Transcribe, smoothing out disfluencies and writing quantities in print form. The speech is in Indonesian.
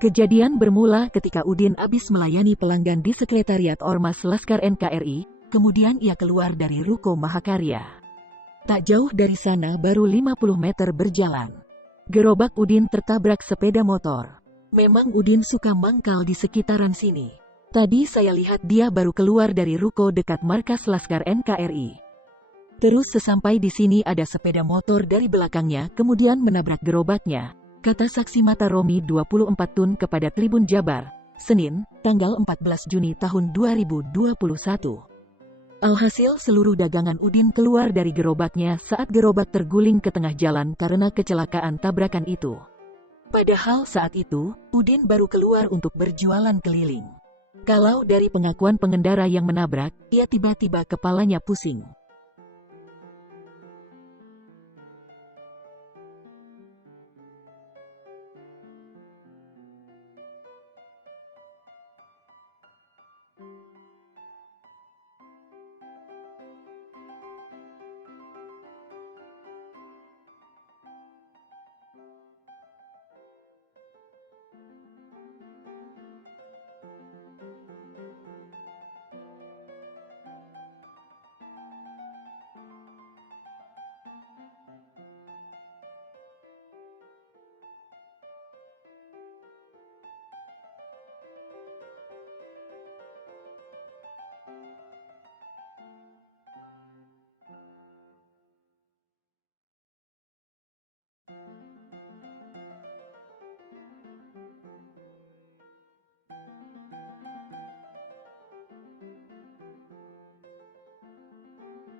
Kejadian bermula ketika Udin habis melayani pelanggan di Sekretariat Ormas Laskar NKRI, kemudian ia keluar dari ruko Mahakarya. Tak jauh dari sana baru 50 meter berjalan. Gerobak Udin tertabrak sepeda motor. Memang Udin suka mangkal di sekitaran sini. Tadi saya lihat dia baru keluar dari ruko dekat markas Laskar NKRI. Terus sesampai di sini ada sepeda motor dari belakangnya kemudian menabrak gerobaknya, kata saksi mata Romi 24 Tun kepada Tribun Jabar, Senin, tanggal 14 Juni tahun 2021. Alhasil seluruh dagangan Udin keluar dari gerobaknya saat gerobak terguling ke tengah jalan karena kecelakaan tabrakan itu. Padahal saat itu, Udin baru keluar untuk berjualan keliling. Kalau dari pengakuan pengendara yang menabrak, ia tiba-tiba kepalanya pusing.